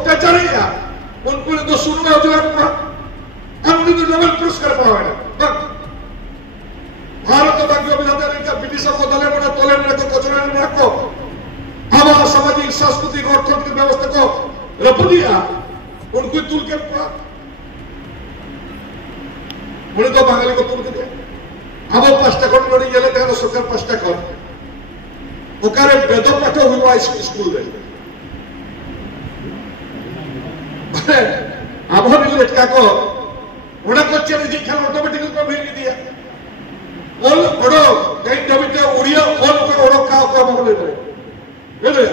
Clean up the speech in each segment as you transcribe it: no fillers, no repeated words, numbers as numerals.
अत्याचार उनको तो सुनवा होगा उन्हें तो नोबेल पुरस्कार पावे भारत भाग्य विधाता ब्रिटिश को दले बड़ा तोले रखो कचरा रखो हमारा सामाजिक सांस्कृतिक अर्थनैतिक व्यवस्था को रख दिया उनको तुल के उन्हें तो बांगाली को तुल के दिया अब 5 টাকা लड़ी गए देखो सरकार 5 টাকা ओकारे वेद पाठ हुआ स्कूल रे अब भी का को ओडा को चेंज शिक्षा ऑटोमेटिकली को भेज दिया ओल ओडो कहीं डबिटे उड़िया ओल को ओडो का बोले बोले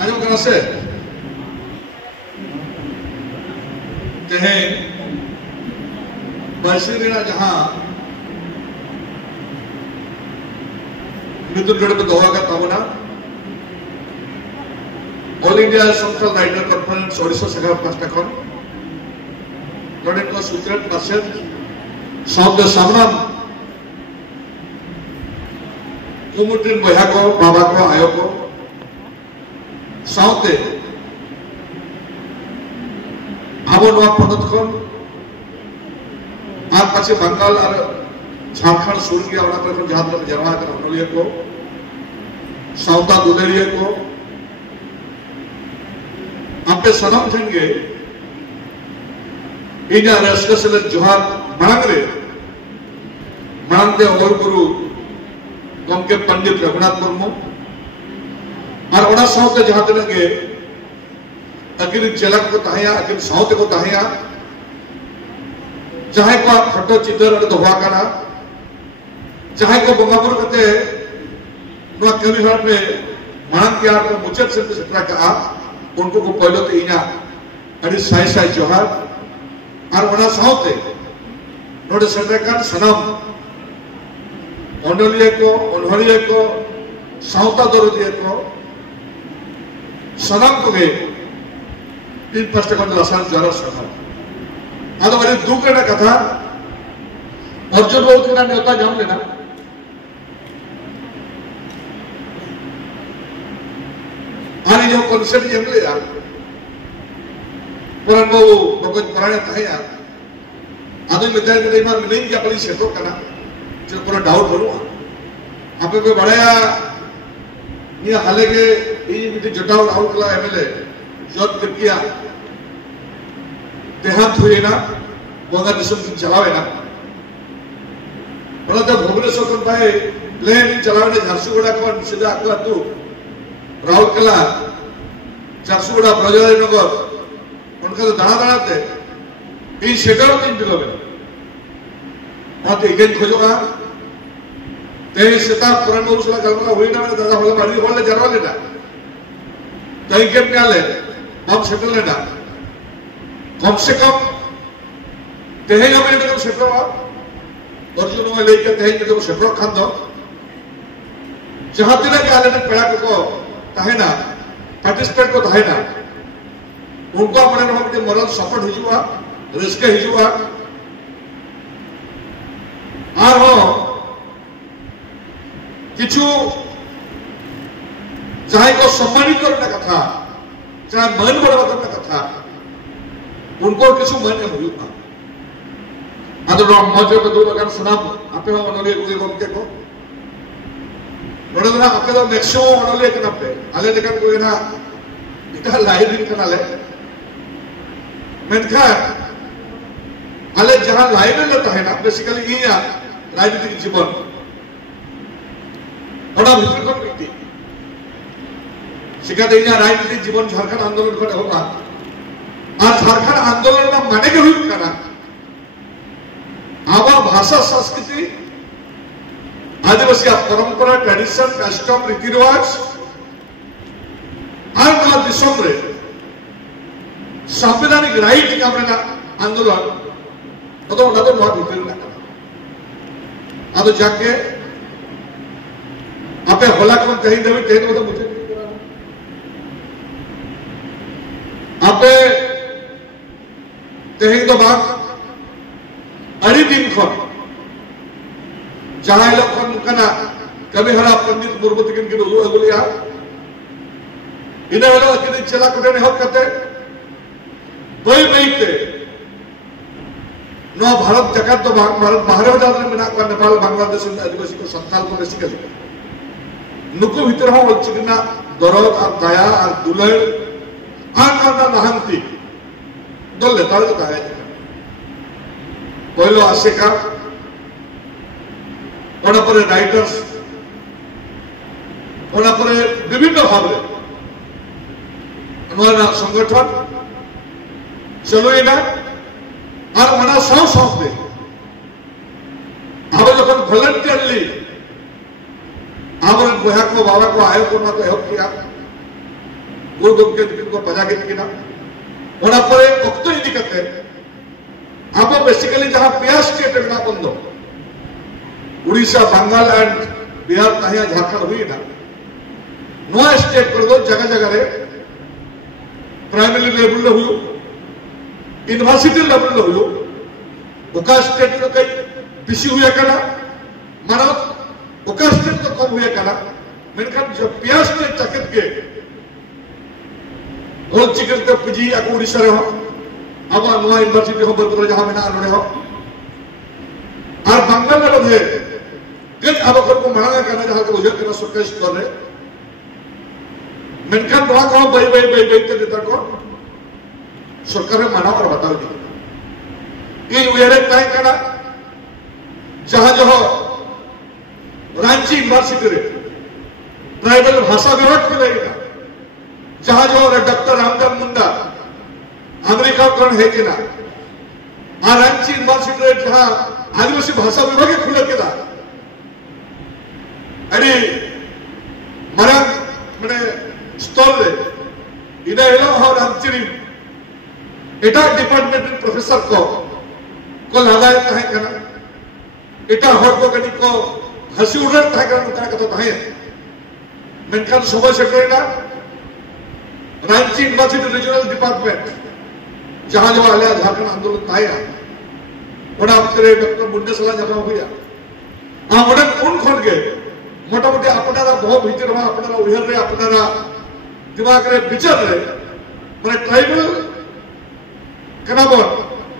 आज कना से तेहे बसीरेना जहां मित्रगढ़ में दोहा का तावना all India central writer conference Odisha शाखा 5 টাকা लड़े को सूत्रत मसेज शब्द सामनाम कुमुटिन बया को बाबा को आयो को साउते आबो नवा पदत को आर पाछे बंगाल और झारखंड सुर गया और पर जहां तक जवा कर अनलिया को साउता दुलेरिया को आपे सनम थेंगे इना रेस्कसल जोहार मांगरे मांगते और गुरु गमके पंडित रघुनाथ मुर्मू और ओना साउते जहां तक के अकिल चलक को ताहिया अकिल साउते को ताहिया चाहे को फोटो चित्र दोहा कना चाहे को बंगापुर कते नुआ कवि हर में मांग के आप मुचत से सत्रा का उनको को पहले तो इना अड़ी साई साई जोहार और वना साउते नोडे सत्रा सनम ओंडलिए को साउता दरदिए को सनम को गे 3 টাকা लसन जरा सनम ಅದು ಬರೀ ದೂಕಣ ಕಥಾ अर्जुन बहुत ना न्योता जाम लेना आने जो कॉन्सेप्ट जंगले यार पुरान बाबू बगत पुराने था यार आदमी मित्र के लिए मार नहीं क्या पली सेटो करना जो पूरा डाउट करूँ आप पे बढ़ाया ये हाले के ये मिट्टी जटाव राहुल कला एमएलए जोत किया देहांत हुए ना वहाँ दिसम चलावे ना बड़ा तो भुवनेश्वर को पाए प्लेन चलावे झारसुगुड़ा को सीधा आकर तू राउरकेला झारसुगुड़ा ब्रजवाड़ी नगर उनका तो दाना दाना थे इन शेटर तीन दिलों में वहाँ तो इकें खोजोगा तेरे सीता पुरान मौसला करना हुई ना मैंने दादा बोला बारी बोले जरवा लेना तो इकें क्या ले हम शेटर लेना कम से कम तेहेगा मैंने तो शेटर हुआ अर्जुन में लेकर तेज में तो सेपरो खान दो जहां तिना के आले ने पेड़ा को ताहेना पार्टिसिपेट को ताहेना उनको अपने नमक के मोरल सपोर्ट हिजुआ रिस्क हिजुआ आर हो किछु चाहे को सम्मानित करने का था चाहे मन बढ़ावा करने का था उनको किछु मन में हुआ अदर मौजे पे दो बगन सनम आपे मनोले को गमके को नोडना आपे तो मैक्सिमम मनोले के नपे आले देखन को ना इटा लाइव इन कनाले मेनखा आले जहां लाइव लेता है ना बेसिकली इया राजनीतिक जीवन बड़ा भीतर को व्यक्ति शिका देना राजनीतिक जीवन झारखंड आंदोलन को होगा और झारखंड आंदोलन में माने के हुई करा आवा भाषा संस्कृति आदिवासी परंपरा ट्रेडिशन कस्टम रीति रिवाज और दिसम रे संवैधानिक राइट का आंदोलन तो भीतर अब जाके आपे होला कौन कहीं देवी तेज तो मुझे आपे तेज तो बात अड़ी दिन खन जहां लोग कभी हरा पंडित मुर्मू तक अगुलिया इन अकिन चेला को एहब करते बई बईते भारत जगत तो भारत बाहर में नेपाल बांग्लादेश आदिवासी को संथाल को बेसिकली नुकु भीतर चिकना दरद और दया और दुलड़ और लहांती दो लेताड़ को ताहे पहलो आसेका ओना परे राइटर्स ओना परे विभिन्न भाव रे संगठन चलुईना और मना साव साव दे अब जब वॉलंटियरली आवर बया को बाबा को आयो को ना तो एहब किया गुरु गमके को पजागित किना ओना परे अक्तो इदी कते अब बेसिकली जहां पिया स्टेट ना बंदो उड़ीसा बंगाल एंड बिहार ताहिया झारखंड हुई ना नोआ स्टेट कर दो जगह जगह रे प्राइमरी लेवल रे हुयो यूनिवर्सिटी लेवल रे हुयो ओका स्टेट रे कई बिसी हुए कना मानो ओका स्टेट तो कम हुए कना मेनखान जो पिया स्टेट तकत के होल चिकते पीजी आको उड़ीसा रे हो अब नोआ यूनिवर्सिटी हो बरबर जहां मेना नोडे हो और बंगाल रे बधे गज अब को मांगा करना जहां के उजर करना सरकार कर रहे मेनखान नोआ को बई ते देता को सरकार माना और बताओ दी इन उयरे ताई कना जहां जो रांची यूनिवर्सिटी रे ट्राइबल भाषा विभाग को लेगा जहां जो डॉक्टर रामदेव मुंडा अमेरिका कौन है कि ना आ रांची यूनिवर्सिटी रे जहां आदिवासी भाषा विभाग खुले के दा अरे मरा माने स्टॉल रे इना एलो हो रांची री एटा डिपार्टमेंट प्रोफेसर को लगाए कहे कना एटा हर को कनी को हसी उड़र था कना उतना कतो ताहे मेनखान सभा secretary Ranchi university regional department जहां जो आलिया झारखंड आंदोलन ताया ओना अक्तरे डॉक्टर मुंडे सला जमा हुआ आ ओडे कोन खन के मोटा मोटी अपनारा बहुत भीतर में अपनारा उहर रे अपनारा दिमाग रे विचार रे माने ट्राइबल कनाबोन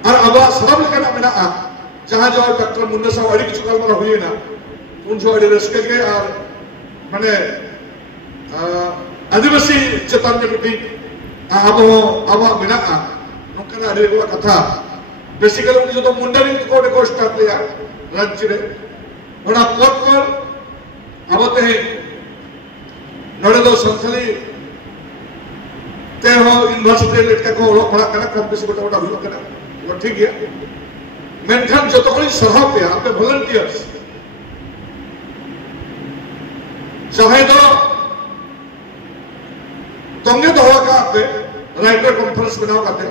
और अबा सरल कना मेना जहां जो डॉक्टर मुंडे साहब अड़ी चुकल मरा हुई ना उन जो अड़ी रस्के के और माने आदिवासी चेतन बेटी अब मेना नोकना अड़ी को कथा बेसिकली उन जो तो मुंडे री को स्टार्ट लिया राज्य रे ओना कोट को अब ते नोडे दो संथली ते हो यूनिवर्सिटी लेट को ओलो पढ़ा कना कम बेसी गोटा गोटा हुई कना वो ठीक है मेनखान जो तो कोई सभा पे आपके वॉलंटियर्स चाहे तो तंगे तो होगा आपके राइटर कॉन्फ्रेंस बनाओ करते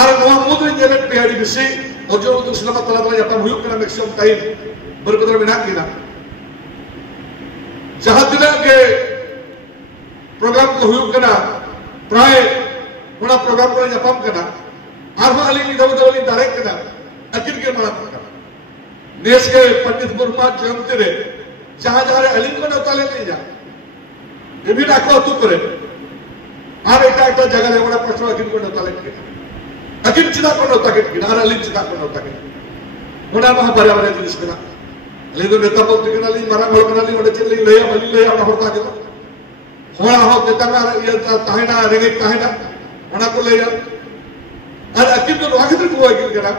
और नवा मुद्रे जेलेट पेड़ी बिसी और जो दूसरा का तला जाता हुई कना मैक्सिमम टाइम बरकदर बिना किना जहां दिन के प्रोग्राम को हुई कना प्राय बड़ा प्रोग्राम को जपाम कना आरहा अली निधव दवली डायरेक्ट कना अकिन के माना कना देश के पंडित मुर्मा जयंती रे जहां जहां अली को नताले ले जा ये भी डाको तू करे आर एटा एटा जगह रे बड़ा प्रश्न अकिन को नताले के अकिन चिदा को नता के किनार अली चिदा को नता के बड़ा महा बराबर जिनिस कना अली तो नेता बोलते कना अली मारा गोल कना अली ओडे चली ले अली ले आ होता के होड़ा हो देता ना ये ताहेना रेगे ताहेना ओना को ले जा और अकिन तो वागित को अकिन करा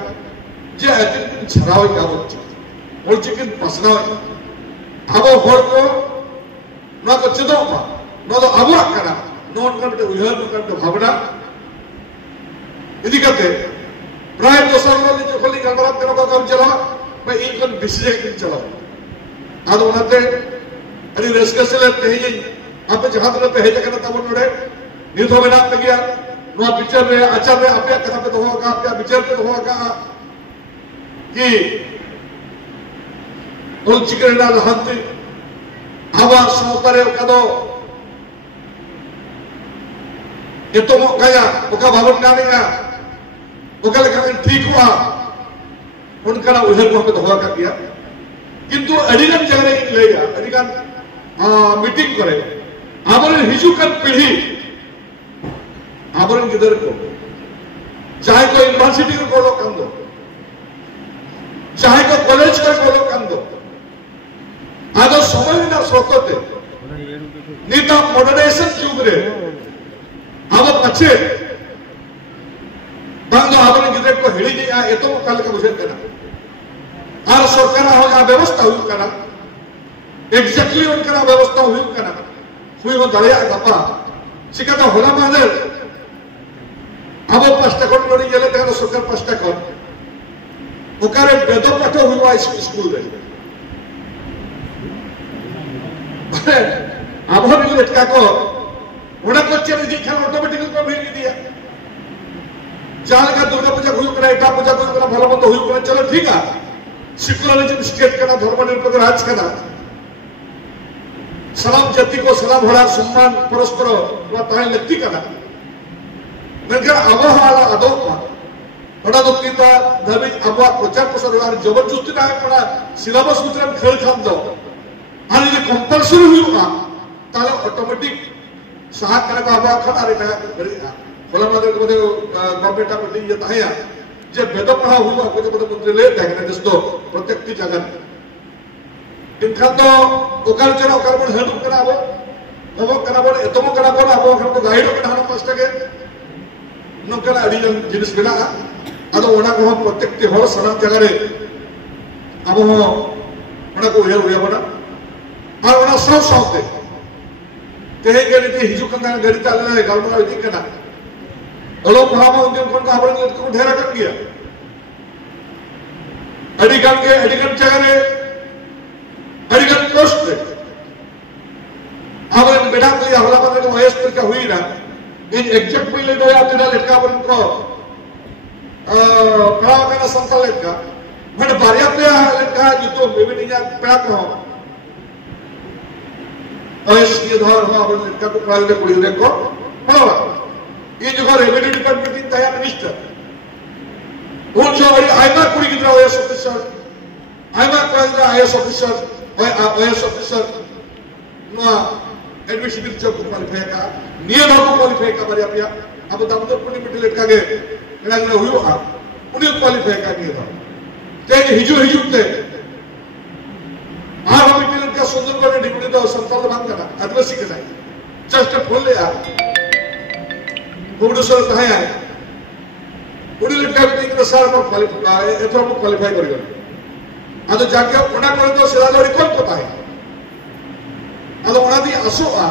जे अकिन छराव का बोल चिकन पसना अब होड़ को ना को चिदो पा ना तो अब करा नोन करते उहर करते भावना यदि करते प्राय दोसर वाले जो खोली गड़बड़ा करो को काम चला मैं इनकन बिसजे के चला आदो नते अरे रेस्क से लेते हैं आप जहां तरह पे है जगह तब नोड़े निर्धो में नाम गया नो पिक्चर रे आचार रे आपया कथा पे तो होगा आपया विचार पे तो होगा कि ओल चिकन ना हंती आवा सोतरे कदो ये तो गया ओका भावन ना नहीं ओका लेखा ठीक हुआ उनका ना उधर को पे तो होगा किया किंतु अडिगन जगह ले गया अडिगन मीटिंग करे हिजुकन पीढ़ी आबरन गिदर को चाहे को यूनिवर्सिटी को गोलो कंदो चाहे को कॉलेज को गोलो कंदो आदो समय ना सोतोते नीता मॉडर्नाइजेशन युग रे अब पछे बंदो आबरन गिदर को हेली दिया एतो कल का बुझे करना आर सरकार होगा व्यवस्था हुई करना एग्जैक्टली उनका व्यवस्था हुई करना हुई वो दरिया गपा चिकता होला मादर अब 5 টাকা করে গেলে দেখো সরকার 5 টাকা ওকারে বেদ পাঠ হইবা স্কুল রে মানে আবহাওয়া নিলে টাকা ওনা করছে যে খেলা অটোমেটিক্যালি কম হয়ে দিয়া চাল का दुर्गा पूजा हुई करा एटा पूजा हुई करा भलो मत हुई करा चलो ठीक है सेकुलरिज्म स्टेट का धर्मनिरपेक्ष राज का सलाम जाति को सलाम भरा सम्मान परस्पर ताहे लगती का mereka awal adopma pada waktu kita dari awal program persaudaraan jawaban justru dah pada silabus utram khel kham do hari ini compulsory huwa talo automatic sahat kana ka awal khan are kaya beri bola mother ko government apni ye tahaya je beda paha huwa ko je mantre le dekhne dosto प्रत्येक जगह इनका तो ओकर जरा ओकर बड़ help कराबो तबो कराबो एतमो कराबो आबो ओकर को गाइड के हानो पास्टा के नोकला अडिजन जिनिस बिना अदो ओना को प्रत्येक ती हर सनम जगह रे आबो ओना को उया बना और ओना सब दे तेहे गड़ी ती हिजु कंदा गड़ी ताले गालमा इदी कना ओलो पहामा उनके कोन का आबरन को ढेरा कर गया अडिगन जगह रे अडिगन पोस्ट पे आबरन बेटा को या हला बने को वयस पर क्या हुई ना इन एग्जैक्ट पहले दो या तेरा लड़का बन को पढ़ा करना संकल्प लड़का मैंने बारिया पे लड़का जो तो बेबी नहीं जान पढ़ा को वयस ये धर हुआ बन लड़का को पढ़ा ले कुड़ी रे को पढ़ा ये जो रेवेन्यू डिपार्टमेंट तैयार मिनिस्टर उन जो बड़ी आईमा कुड़ी की तरह वयस ऑफिसर आईमा कोई आईएएस ऑफिसर वयस ऑफिसर नो एडमिशन जो क्वालिफाई का नियम को क्वालिफाई का बारे अपिया अब दामोदर पुनी मिडिल का के ना हुयो आ उन्हें क्वालिफाई का नहीं था ते हिजु ते आ मिडिल का सुंदरगढ़ डिग्री तो संताल बांध करना आदिवासी के नहीं जस्ट खोल ले आ भुवनेश्वर कहां है उन्हें लड़का भी नहीं सर पर क्वालिफाई एथरा को क्वालिफाई कर गया आदो जाके ओना करे तो सिरा लड़ी कोन पता है आदो ओना दी आसो आ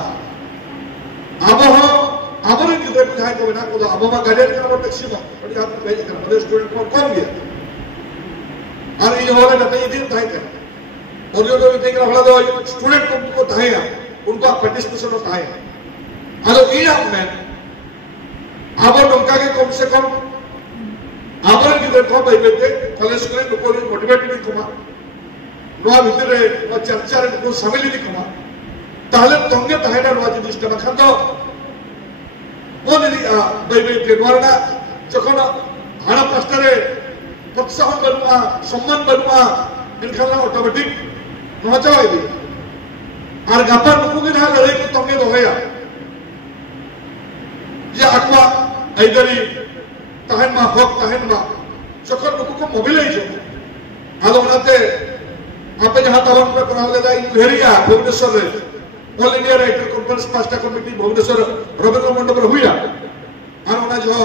आबरे किधर बुझाए को ना को आबमा गार्डियन का टैक्सी में बड़ी हाथ में भेज कर मदर स्टूडेंट को कौन गया और ये होले ना ये दिन थाई कर और जो देख रहा होला दो स्टूडेंट को थाई उनको पार्टिसिपेशन होता है आदो ई आप में आबर उनका के कम से कम आबर किधर को भाई बेटे कॉलेज को लोग मोटिवेट भी कमा नवा भीतर नो चर्चा रे को शामिल भी कमा ताले तंगे ताहेना नवा जिनिस टा खातो बोली भाई के नोरना जखन हाना पास्टरे प्रोत्साहन बनवा सम्मान बनवा इनखाना ऑटोमेटिक नचावे दी और गापा नुकु के ना लड़ाई को तंगे दोया ये अकवा आइदरी ताहन मा हक ताहन मा जखन नुकु को मोबिलाइज आलो नाते आपे जहां तवन पे करा लेदा इनक्वेरिया भुवनेश्वर रे ऑल इंडिया राइटर कॉन्फ्रेंस पास्टा कमिटी भुवनेश्वर रविंद्र मंडप रे हुआ और ओना जो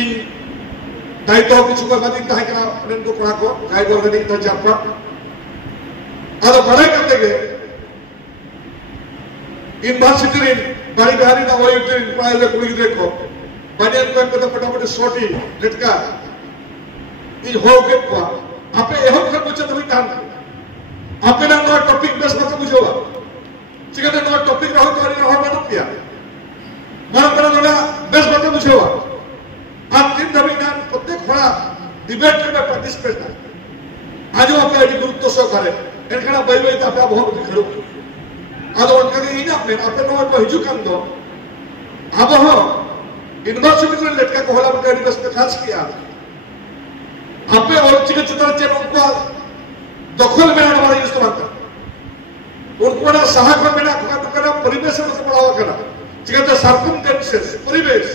इन दायित्व किछु को मदिन ताहे करा उनको कोना को गाइड ऑर्गेनिक त जापा आलो बड़े करते के यूनिवर्सिटी रे बारी बिहारी ना होय इन पाइले कुली देखो बनियन को पता फटाफट सोटी लटका इन हो के को आपे एहो खर बुझत होई कान आपे ना नो टॉपिक बेस मत बुझोवा चिकते नो टॉपिक रहो तो ना हो मत पिया मन पर ना बेस मत बुझोवा आप तीन दबी ना प्रत्येक खड़ा डिबेट में पार्टिसिपेट ना आज आपे एडी गुरुत्व सो करे एनखना बई तापे बहुत खड़ो आदो उनका इन आपने आपे नो तो हिजु कान दो अब हो यूनिवर्सिटी में लटका को होला बटे बेस पे खास किया आपे और चिकित्सा चेन उनको दखल में आने वाला इस्तेमाल कर उनको ना सहायक में ना खुदा करना डेफिनेशन को पढ़ावा करा चिकते सर्कमस्टेंसेस परिवेश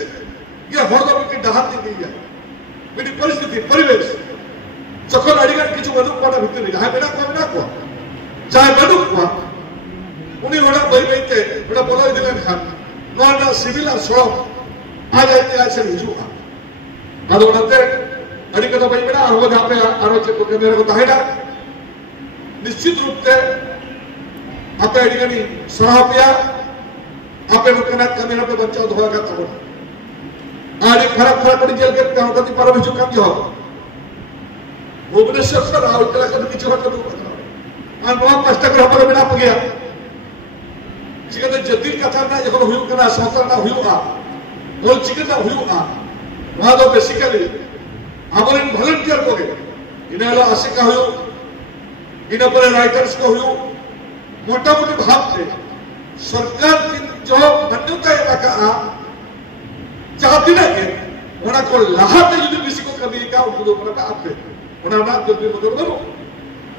ये हर दो की डहाती दी है बिनी परिस्थिति परिवेश जखन अड़ीगन किछु बदुक पाटा भितर जाय बेना को चाहे बदुक को उनी होड़ा बई बईते होड़ा बोलो दिलन खान नोना सिविल सड़क आ जाते ऐसे हिजुआ अदोनते अड़ीगन बई बेना आरो जापे आरो चे को मेरे को ताहेडा निश्चित रूप से आपे अड़ीगनी सरापिया आपे लोकना कमेरा पे बच्चा धोआ का तब आज फरक फरक पड़ी जेल के गांव का पर भी काम जो भुवनेश्वर से राउरकेला का किछु हट दो आन नवा पास्ता ग्रह पर बिना पगिया चिकन जतिल कथा ना जखन हुयु कना सतर ना हुयु आ बोल चिकन ना हुयु आ वहां तो बेसिकली हमर इन वॉलंटियर को गे इनेलो आशिका हुयु इन पर राइटर्स को हुयु मोटा मोटी भाव थे सरकार की जो मान्यता इलाका आ चाहती ना के उना को लाहते यदि किसी को कभी का उनको उना का आपे उना ना जो भी मदद करो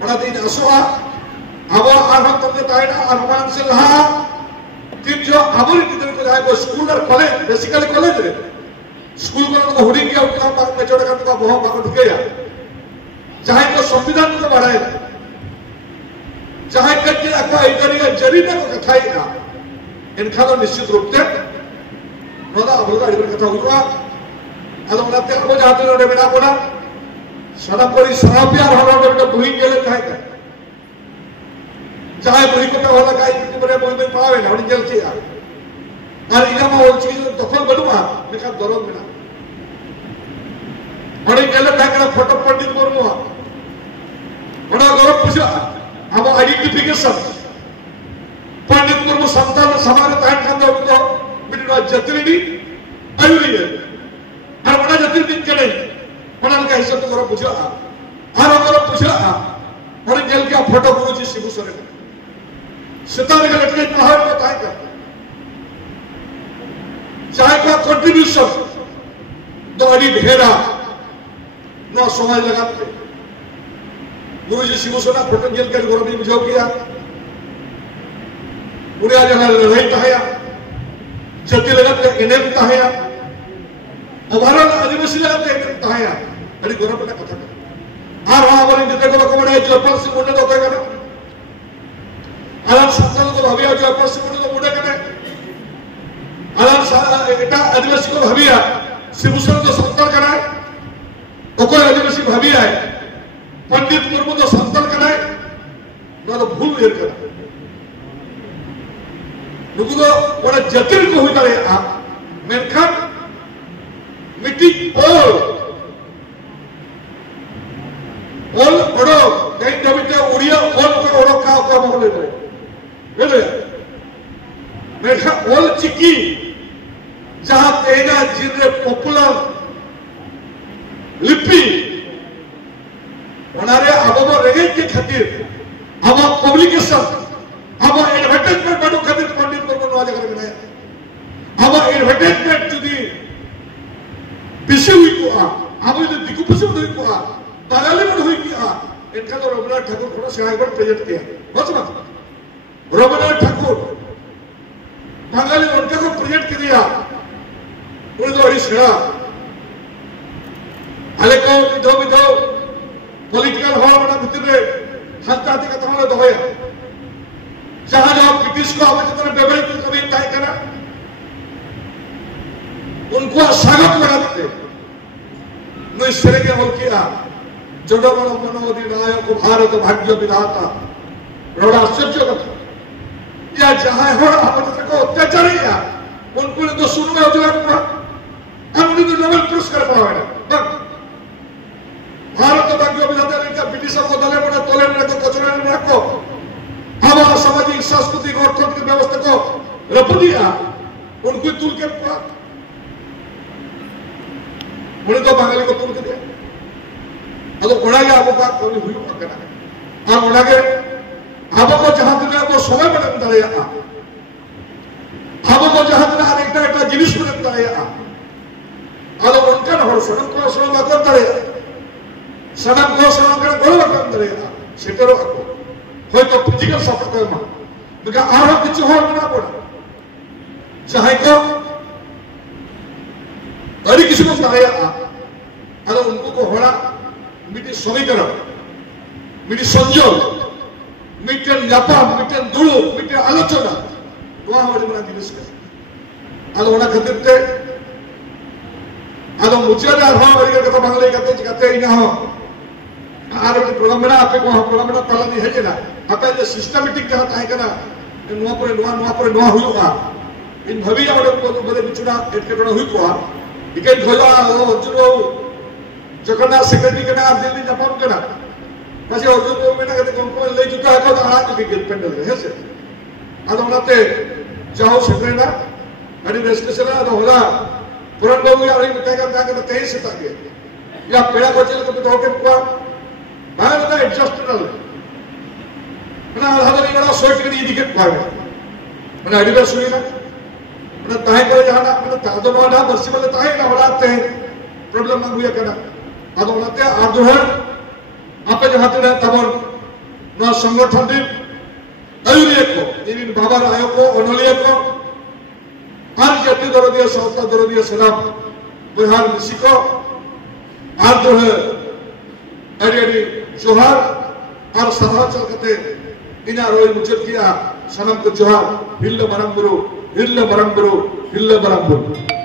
उना दिन असुआ अब आरम तंगे ताइना अनुमान से लहा कि जो अमर किधर को जाए वो स्कूल और कॉलेज बेसिकली कॉलेज रे स्कूल को होड़ी के उनका पाक में छोड़ कर का बहुत बात गया चाहे तो संविधान को बढ़ाए चाहे कच्चे अखा इधर जरीना को कथाई ना इनका तो निश्चित रूप से नोदा अबलगा इधर कथा हुआ अदो नते अब जाते नो बेना बोला सड़क पर सरापिया रहला बेटा बुही गेले काहे का चाहे बुही को का होला काहे कि बड़े बोल में पावे ना जेल से यार और इना में वो चीज दखल बडुआ लेका दरद बिना बड़े गेले काहे फोटो पंडित बरमुआ बड़ा गौरव पूछा अब आइडेंटिफिकेशन पंडित मुर्मू संतान समाज तान खान दो बिना जतिरिनी अयुरी है और बड़ा जतिरिनी के नहीं बड़ा का हिसाब तो गौरव पूछा और गौरव पूछा और जेल का फोटो गुरुजी शिबू सोरेन सितारे के लटके पहाड़ में ताई का चाहे का कंट्रीब्यूशन तो अड़ी ढेरा न समाज लगाते गुरुजी शिबू सोना फोटो जेल के गौरव भी बुझाओ किया उन्हें आज लड़ाई ताया जति लगत के इनेम ताया हमारा आदिवासी लगत के इनेम ताया अरे गौरव ने कथा आर वहां वाले जितने को बड़ा जयपाल सिंह मुंडे तो होता है आलाम संतान को भाविया जयपाल सिंह मुंडे तो मुंडे कने आलाम एटा आदिवासी को भाविया शिवसर तो संतान कना ओको आदिवासी भाविया है पंडित मुर्मू तो संतान कना ना तो भूल एर कना नुकु तो बड़ा जटिल को हुई तारे आ मेनखान मिट्टी ओल बड़ो कहीं जब उड़िया ओल को ओड़ो का बोले बोले मेनखान ओल चिकी जहां तेना जिरे पॉपुलर लिपि उनारे अब रेगे के खातिर अब पब्लिकेशन अब एडवर्टाइजमेंट बड़ो खातिर पंडित बरमन वाले कर बनाया अब एडवर्टाइजमेंट जुदी पिछे हुई को अब ये दिक्कत पिछे हुई को बागाली में हुई कि इनका तो रघुनाथ ठाकुर थोड़ा से आगे प्रेजेंट किया बस मत रघुनाथ ठाकुर बागाली उनका को प्रेजेंट किया उन्हें तो अड़ी सेड़ा आले को विधो पॉलिटिकल हॉल बना भीतर हस्ताती का तमाम दोया जहां जहां ब्रिटिश को आवाज तरह व्यवहारिक कभी तय करा उनको स्वागत लगाते नो इसरे के बोल किया जोड़ो मनोदी नायक भारत भाग्य विधाता बड़ा आश्चर्य कथा या जहां हो आवाज को अत्याचार या उनको तो सुन में हो जाएगा हम उन्हें तो नोबेल पुरस्कार पावेगा भारत भाग्य विधाता ने का ब्रिटिश को दले बड़ा तोले ने को कचरा ने रखो हमारा सामाजिक सांस्कृतिक अर्थनैतिक व्यवस्था को रप दिया उनको तुल के उन्हें तो बांगाली को तुल के दिया अब उड़ागे आपको का कोई हुई पकड़ा आप उड़ागे आपको जहां तक वो समय बदल दरेगा आपको जहां तक एकटा एकटा जिनिस बदल दरेगा आलो उनका हो सनम को सनम बात दरेगा सनम को सनम का गोल बात दरेगा सेटरो को होय तो फिजिकल सपोर्ट करना बिका आरो किछु हो ना पड़ा चाहे को अड़ी किसी को दाया अगर उनको को होड़ा मिट्टी समीकरण मिट्टी संजोग मिट्टी जापान मिट्टी दुलु मिट्टी आलोचना वहाँ हमारे मना जिनिस का अगर उन्हें खतरते अगर मुझे ना हाँ बड़ी कथा बांग्ला कहते ही ना हो आर प्रोग्राम आपे को प्रोग्राम ताला नहीं है ना आपे जो सिस्टमेटिक जहाँ ताहे करना नुआ पर हुआ इन भविया वाले बोले बिचुना एटकेटोना हुई को इके धोया अर्जुन जगन्नाथ सेक्रेटरी के ना दिल्ली जापान के ना माजे अर्जुन में ना कहते कौन ले चुका है तो आना तो के पेंडल है से आदो नाते जाओ सेक्रेटरी ना अरे रेस्टेशन ना तो होला पुरान बाबू यार इन क्या तेज से ताके या पेड़ा को चल के तो होके को बाहर ना एडजस्टनल ना हमारी बड़ा सोच के नहीं दिक्कत पाए ना अड़ी सुनी ना ना ताहे करे जाना ना तादो ना बर्सी वाले ताहे ना होलाते हैं प्रॉब्लम ना हुआ करना आदो होलाते आदोहर आपे जहाँ ते तबन ना संगठन दिन अयुरिये को इन बाबा रायो को ओनलिये को हर जाति दरोदिया सौता दरोदिया सलाम बिहार मिसिको आदोहर अड़ी अड़ी जोहार और सभा चल कते इना रोई मुजब किया सनम को जोहार हिल्ल मरंबुरु हिल्ल मरंबुरु हिल्ल मरंबुरु